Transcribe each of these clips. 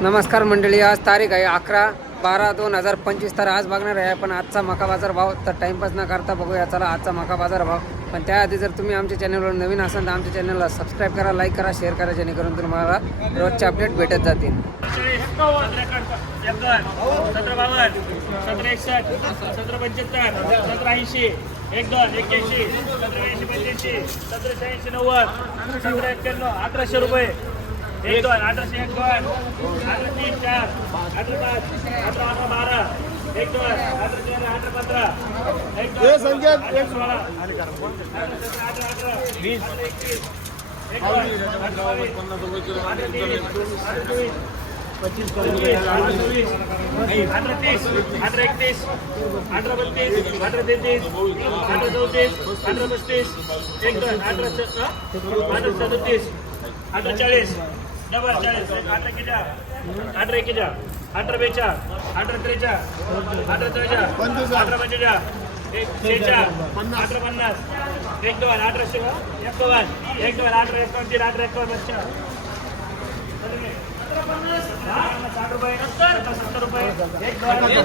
नमस्कार मंडळी, आज तारीख आहे 11/12/2025. तर आज बघणार आहे पण आजचा मका बाजार भाव. तर टाइमपास न करता बघूया चला आजचा मका बाजार भाव. पण त्याआधी जर तुम्ही आमच्या चॅनलवर नवीन असाल तर आमच्या चॅनलला सबस्क्राईब करा, लाईक करा, शेअर करा, जेणेकरून तुम्हाला रोजचे अपडेट भेटत जातील. 1100 रुपये. 1 2 18 1 2 18 3 4 18 5 18 12 1 2 18 13 18 15 1 2 16 18 20 21 1 2 25 18 30 18 31 18 32 18 33 18 34 18 35 1 2 18 37 18 40 डबल 40 18 केजा 18 एकेजा 18 बेचा 18 त्रेचा 18 चौजा 18 पंचेजा 1 छेचा 18 50 1 2 18 51 1 2 18 51 18 51 बच्चा 60 रुपये 70 रुपये 1 2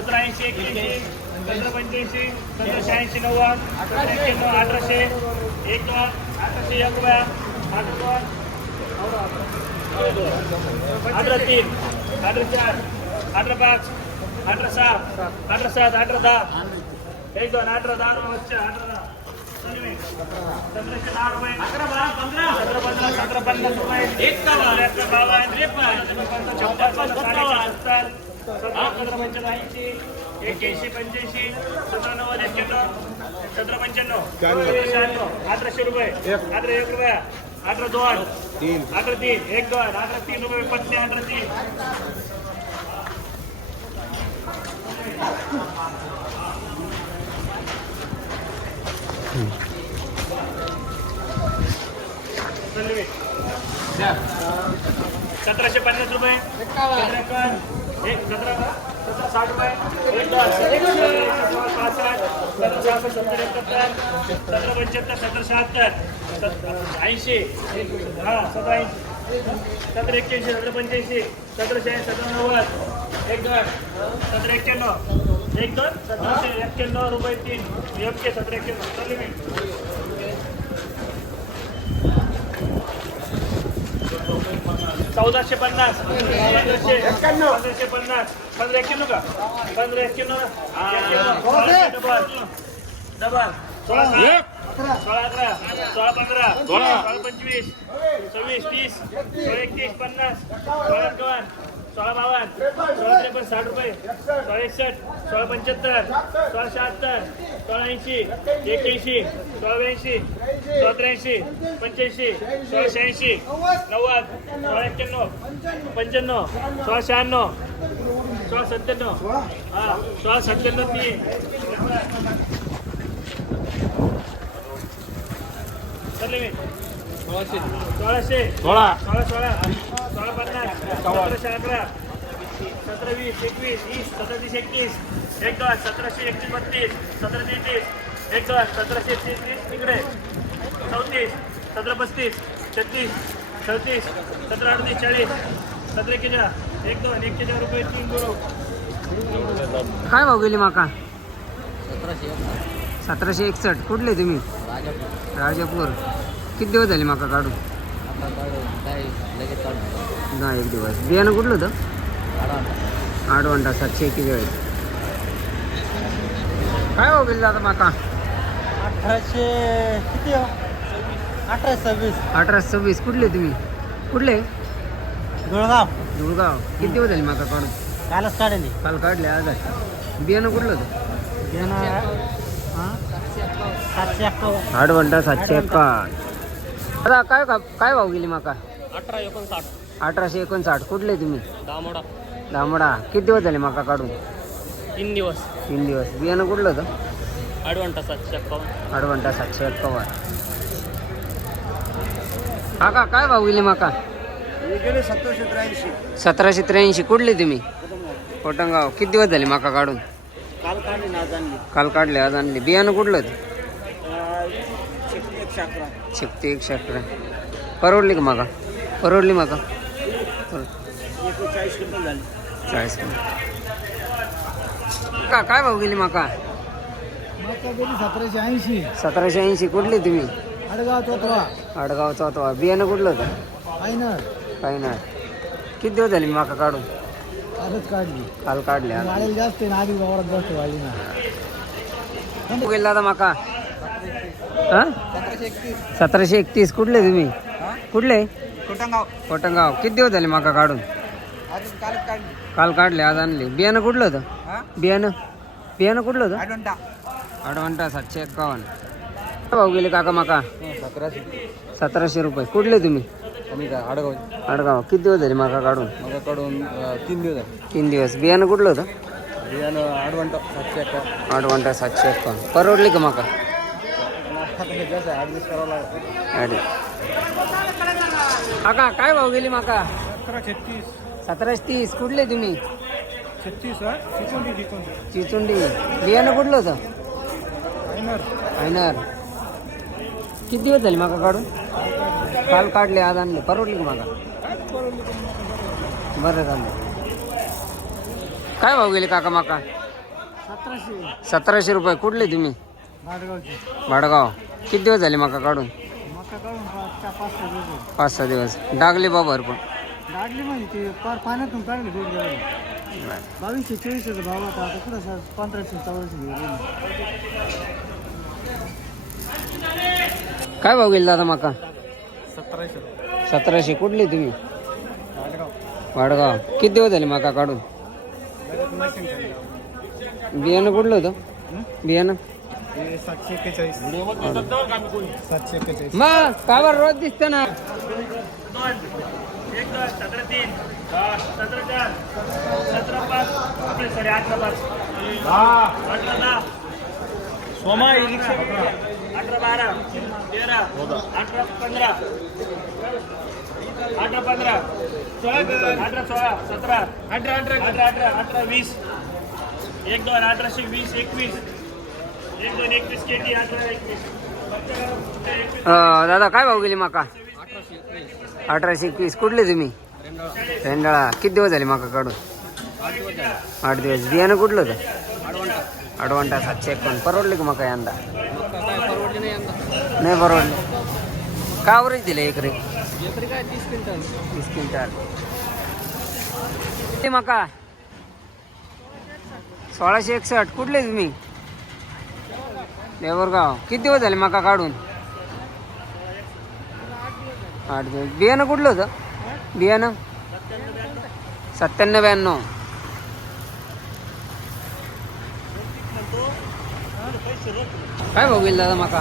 17 80 81 17 85 17 86 90 18 1800 1 2 1800 1 रुपया 18 2 18 3 18 4 18 5 18 7 18 7 18 10 1 2 18 10 बच्चा 18 10 1710 रुपये 11 12 15 17 15 17 50 रुपये 1 52 81 85 17 90 17 95 1800 रुपये 18 1 रुपया 18 2 18 3 1 2 18 3 रुपये पत्ते 18 3 1750 रुपये 17 60 रुपये 1 2 65 70 71 17 75 80 हा 17 81 17 85 17 90 1 2 17 91 1 2 1791 रुपये 3 1 17 91 1450 1550 15 91 का 15 91 डबल 16 16 15 16 25 26 30 31 50 16 52 16 53 60 रुपये 16 61 16 75 16 76 16 80 81 16 82 16 83 85 16 86 90 16 91 95 16 96 16 97 हा 16 97 3 16 16 16 50 17 17 20 21 17 21 1 2 17 31 32 17 33 1 2 17 33 तिकडे 34 17 35 36 37 17 38 40 17 केजा 1 2 1 केजा रुपये 3 गुरु काय भाव गेली माका? 1761. कुठले तुम्ही? राजापूर. किती दिवस झाले माका काढून? नाही, एक दिवस. बियाणं कुठलं होतं? आडवंटा 741. काय भाव गेली आता माका? 1800 किती हो? 1826 1826. कुठले तुम्ही? कुठले? गुळगाव. धुळगाव. किती दिवस झाले माका काढून? कालच काढली. काल काढले आज. बियाणं कुठलं होतं? 751. आडवंटा 751. दादा काय काय भाव गेली माका? 1859. 1859. कुठले तुम्ही? दामोडा. दामोडा. किती दिवस झाले माका काढून? 3 दिवस. 3 दिवस. बियाणं कुठलं होतं? आडवंटा 751. आडवंटा 751. काका काय भाव गेली माका? 1783. कुठले तुम्ही? कोटंगाव. किती दिवस झाले माका काढून? काल काढली ना आणली. काल काढले आज आणले. बियाणं कुठलं होतं? 111. शक्ती 111. परवडली का माका? परवडली माका? 40 क्विंटल झाले. 40. काय भाव गेली माका? मका गेली 1780. 1780. कुठली तुम्ही? अडगाव चोतवा आडगावचा होता. बियाणं कुठलं होतं? फायनल काही नाही. किती दिवस झाले माका काढून? आजच काढली. काल काढले. वाळेल जास्त आहे ना, आधी वावरात जास्त वाळली ना. गेला दादा माका? हा 1731. कुठले तुम्ही? कुठले? कोटंगाव. किती दिवस झाले माका काढून? काल काढले, आज आणले. बियाणं कुठलं होतं? बियाणं कुठलं होतं? आडवंटा 751. भाऊ गेले काका माका? 1700 रुपये. कुठले तुम्ही? आडगाव. किती दिवस झाले माका काढून? 3 दिवस झाले. 3 दिवस. बियाणं कुठलं होतं? आडवंटा 751. आडवंटा 751. परवडली का माका? ॲडजस्ट करावं लागेल. काका काय भाव गेली माका? 1736. 1730. कुठले तुम्ही? 36 चिचुंडी. बियाणं कुठलं होतं? फायनल. फायनर. किती दिवस झाले माका काढून? काल काढले, आज आणले. परवडली का माका? बरं झालं. काय भाव गेले काका माका? 1700 रुपये. कुठले तुम्ही? भाडगावची. भाडगाव. किती दिवस झाले माका काढून? मका काढून 5-6 दिवस. 5-6 दिवस. डागले बाबर पण. गाडली म्हणजे ते पाण्यातून काढली दूध गाडी. 2200-2400 भाव होता. आता कुठं 1500-1400 गेले. काय भाव गेले दादा माका? 1700. 1700. कुठले तुम्ही? भाडगाव. भाडगाव. किती दिवस झाले माका काढून? बियाणं कुठलं होतं? बियाणं 741. 741. मग का बरं रोज दिसतं ना? 1 2 17 3 17 4 17 5 आपले 18 5 18 10 सोमा 18 12 13 18 15 18 15 16 18 16 17 18 18 18 18 20 1 2 18 20 21 1 2 21 केटी 18 21 दादा काय भाव गेली माका? 1821. कुठले तुम्ही? रेंडाळा. किती दिवस झाले माका काढून? 8 दिवस. बियाणं कुठलं होतं? आडवंटा 751. परवडले का माका यंदा? नाही परवडले. का आवरेज दिले एकरी? 30 क्विंटल. 20 क्विंटल. किती माका? 1661. कुठले तुम्ही? देवरगाव. किती दिवस झाले माका काढून? 8 दिवस. बियाणं कुठलं होतं? बियाणं 9792. काय भाऊ गेलं दादा माका?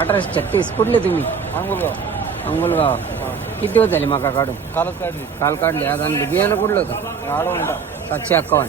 1836. कुठले तुम्ही? अंगुलगाव. किती दिवस झाले माका काढून? कालच काढली. काल काढले, आज आणले. बियाणं कुठलं होतं? आडवंटा. 751.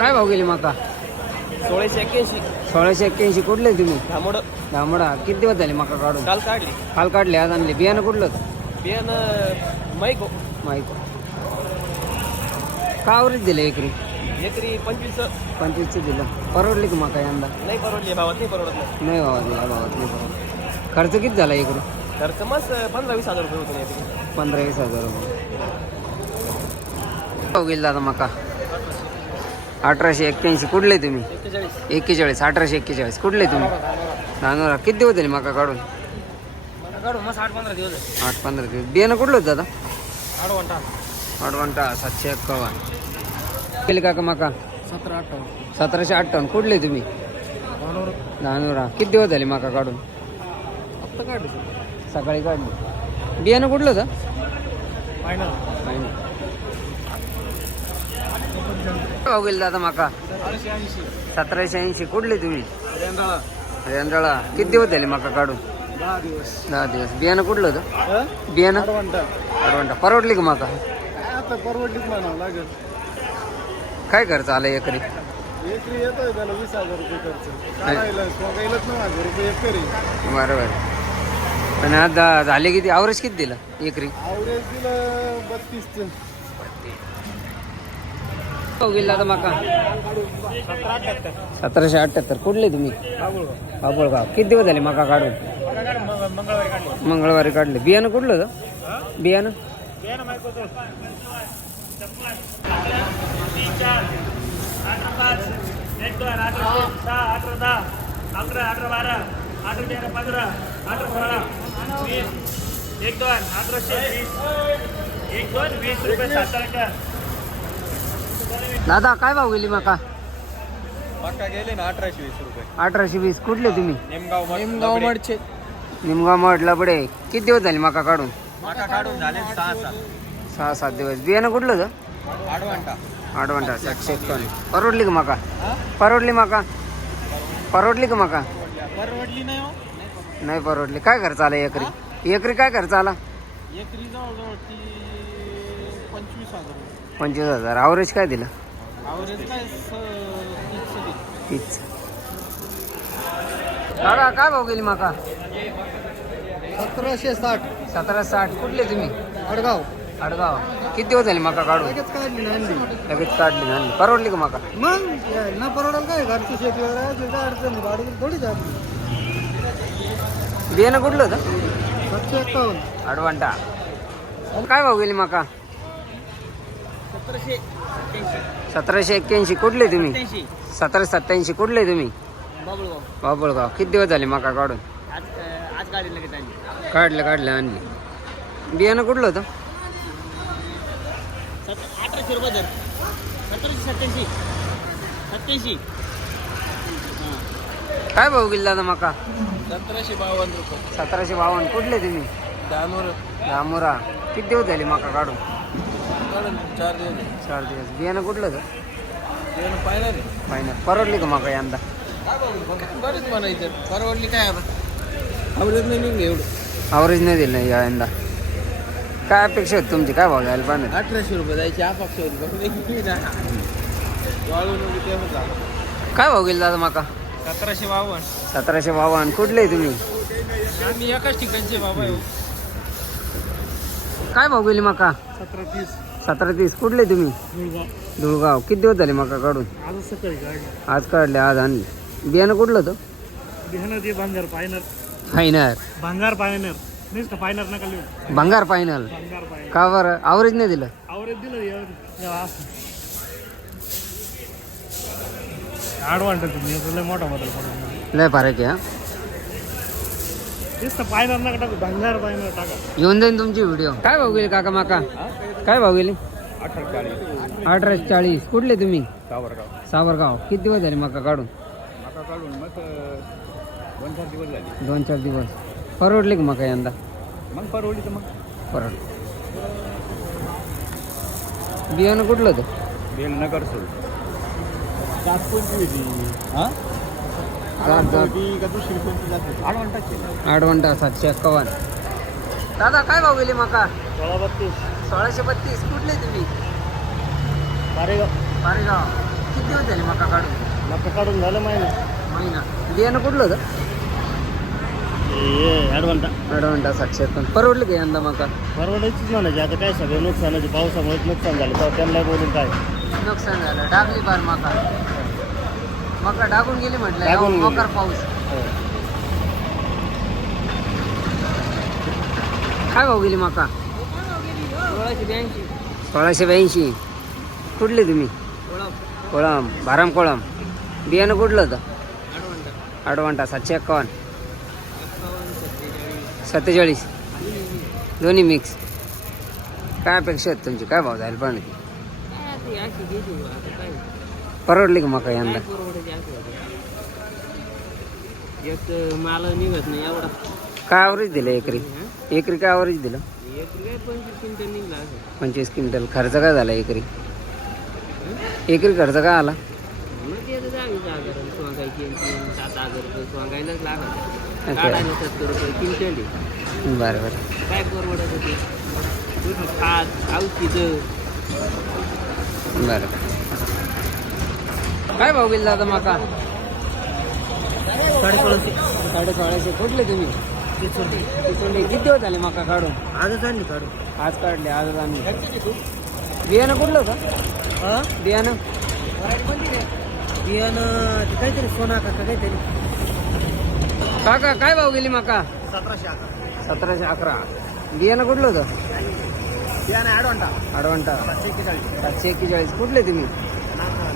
काय भाव गेली माका? 1681. 1681. कुठले तुम्ही? धामोड दामडा. किती दिवस झाले माका काढून? काल काढली. काल काढले, आज आणले. बियाणं कुठलं होतं? बियाणं मैको माहिती. का आवरेज दिलं एकरी? एकरी 25. 25 दिलं. परवडली का माका यंदा? नाही परवडली भावात, नाही परवडत नाही. नाही भावा दिला, भावात नाही परवडलं. खर्च किती झाला एकरी? खर्च मस्त 15-20 हजार रुपये होतो यापैकी. 15-20 हजार रुपये. भाव गेला दादा माका? 1881. कुठले तुम्ही? 41. 1841. कुठले तुम्ही? धानोरा. किती दिवस झाले माका काढून? काढून मस्त 8-15 दिवस आहे. 8-15 दिवस. बियाणं कुठलं होतं दादा? आडवंटा. आडवंटा 751. केले काका माका? 17-18. 1758. कुठले तुम्ही? धानोरा. किती दिवस झाले माका काढून? फक्त काढली. सकाळी काढली. बियाणं कुठलं होतं? फायनल. भाव गेले दादा माका? 1780. 1780. कुठले तुम्ही? रेंदाळा. रेंदाळा. किती दिवस झाले माका काढून? 10 दिवस. 10 दिवस. बियाणं कुठलं होतं? बियाणं आडवंटा. आडवंटा. परवडली का माका? काय आता परवडलीच म्हणावं लागेल. काय खर्च आला एकरी? एकरी येतोय त्याला 20,000 रुपये खर्च. काढायला स्वगायलाच 9,000 रुपये एकरी. बरोबर. आणि आज झाले किती? आवरेज किती दिलं एकरी? आवरेज दिलं 32. भाव गेला आता मका 1778. कुठले तुम्ही? बाबुळगाव. किती दिवस झाले मका काढून? मंगळवारी काढले. बियाणं कुठलं होतं? बियाणं 20 रुपये 7 दादा काय भाव गेली मका? मका गेले ना 1820 रुपये. 1820. कुठले तुम्ही? निमगाव मडचे. निमगाव मठ लबडे. किती दिवस झाले मका काढून? मका काढून झाले 6-7 दिवस. बियाणं कुठलं होतं? आडवांटा. 751. परवडली का मका? परवडली मका? परवडली का मका? परवडली नाही हो. नाही परवडली. काय खर्च आला एकरी? एकरी काय खर्च आला? एकरी जवळजवळ ती 25,000 रुपये. 25,000. ॲव्हरेज काय दिलं? ॲव्हरेज काय 30. दादा काय भाव गेली मका? 1760. 1760. कुठले तुम्ही? अडगाव. अडगाव. किती दिवस झाले मका काढून? लगेच काढली ना आणली. लगेच काढली ना आणली. परवडली का मका? मग न परवडाल काय घरची शेती वगैरे काय अडचण नाही. भाडं थोडी जात. बियाणं कुठलं होतं? 751. अडवांटा. काय भाव गेली मका? 1781. कुठले तुम्ही? 1787. कुठले तुम्ही? बाबुळगाव. किती दिवस झाले मका काढून? आज गाडी लगेच आली. काढलं आणली. बियाणं कुठलं होतं? 1800 रुपये दर. 1787. 87. काय भाव गेली दादा मका? 1752 रुपये. 1752. कुठले तुम्ही? दामोरा. किती दिवस झाले मका काढून? 4 दिवस. 4 दिवस. बियाणं कुठलं होतं? पाहिलं फायनल. परवडली का मका यंदा? बरेच म्हणायचं. परवडली काय आता? आवडत नाही निघले एवढं. ॲव्हरेज नाही दिलं या यंदा. काय अपेक्षा होती तुमची? काय भाव घ्यायला पाहिजे? 1800 रुपये जायची अपेक्षा होती. काय भाव गेली दादा मका? 1752. 1752. कुठले तुम्ही? आम्ही एकाच ठिकाणचे बाबा येऊ. काय भाव गेली मका? 1730. 1730. कुठले तुम्ही? धुळगाव. किती दिवस झाले मका काढून? आज सकाळी काढली. आज काढले आज आणली. बियाणं कुठलं होतं? बिहान ते भांगार पायनर. फायनल. भांगार पायनर. नाही का पायनर नका लिहू. भंगार फायनल. भांगार पायनर. का बरं ॲव्हरेज नाही दिलं? आवरेज दिलं आडवांट तुम्ही लय मोठा बदल पडून. लय फरक आहे हा. तेच तर पायनर नका टाकू. भांगार पायनर टाका. येऊन जाईन तुमची व्हिडिओ. काय भाव गेली काका मका? काय भाव गेली? 1840. कुठले तुम्ही? सावरगाव. किती दिवस झाले मका काढून? 2-4 दिवस. परवडले का मका यंदा? मग परवडली तर मग परवडले. बियाणं कुठलं होतं? नगर सोड. आडवंटा 751. दादा काय भाव गेली मका? 1632. 1632. कुठले तुम्ही? पारेगाव. पारेगाव. किती दिवस झाले मका काढून? मका काढून झालं महिना. बियाणं कुठलं होतं? ॲडवांटा. आडवंटा 751. परवडले का यंदा मका? परवडायचीच म्हणायची. आता काय सगळं नुकसानाचे पावसामुळे नुकसान झालं तर त्यांना बोलून काय नुकसान झालं. डागली फार मका. मका डागून गेली म्हटलं. डागून गेली. मकर पाऊस. काय भाव गेली मका? 1682. कुठले तुम्ही? कोळम. भाराम कोळम. बियाणं कुठलं होतं? आडवंटा 751. 47. दोन्ही मिक्स. काय अपेक्षा आहेत तुमची? काय भाव जायला पाहिजे? परवडली का मका यंदा? माल निघत नाही एवढा. काय ॲव्हरेज दिलं एकरी? एकरी काय ॲव्हरेज दिलं? 25 क्विंटल. खर्च काय झाला एकरी? एकरी खर्च काय आला? 7,000 रुपये स्वांगायलाच लागत. अच्छा. 70 रुपये क्विंटल. बरं. काय परवडत होते? खात औषधं. बरं. काय भाव गेला दादा मका? 1650. कुठले तुम्ही? किती दिवस झाले मका काढून? आजच आणली काढून. आज काढले. आजच आणले. बियाणं कुठलं होतं? बियाणं बियाणं ते काहीतरी सोना का काहीतरी काका काय भाव गेली मका 1711 1711. बियाणं कुठलं होतं? बियाणं ॲडवांटा अडवंटा 741. कुठले तुम्ही?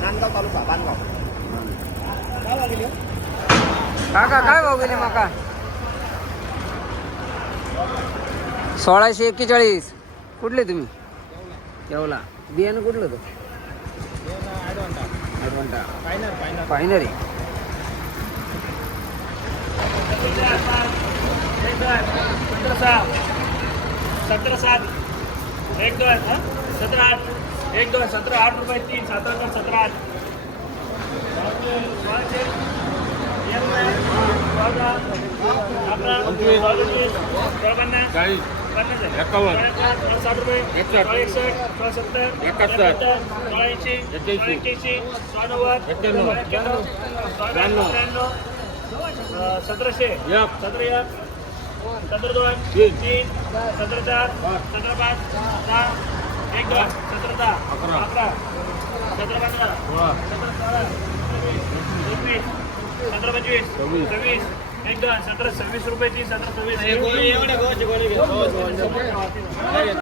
नांदगाव तालुका बांधगाव काका काय भाव गेली मका? 1641. कुठले तुम्ही? केवला. बियाणं कुठलं होतं? अडवंटा फायनरी. एक दोन 17 एक दोन 17 8 एक दोन 17 8 रुपये 3 7 17 8 60 रुपये 61 70 71 80 81 91 1700 17 17 2 3 17 4 17 5 6 1 2 17 10 11 17 15 17 16 17 25 26 1 2 17 26 रुपयाची 17 26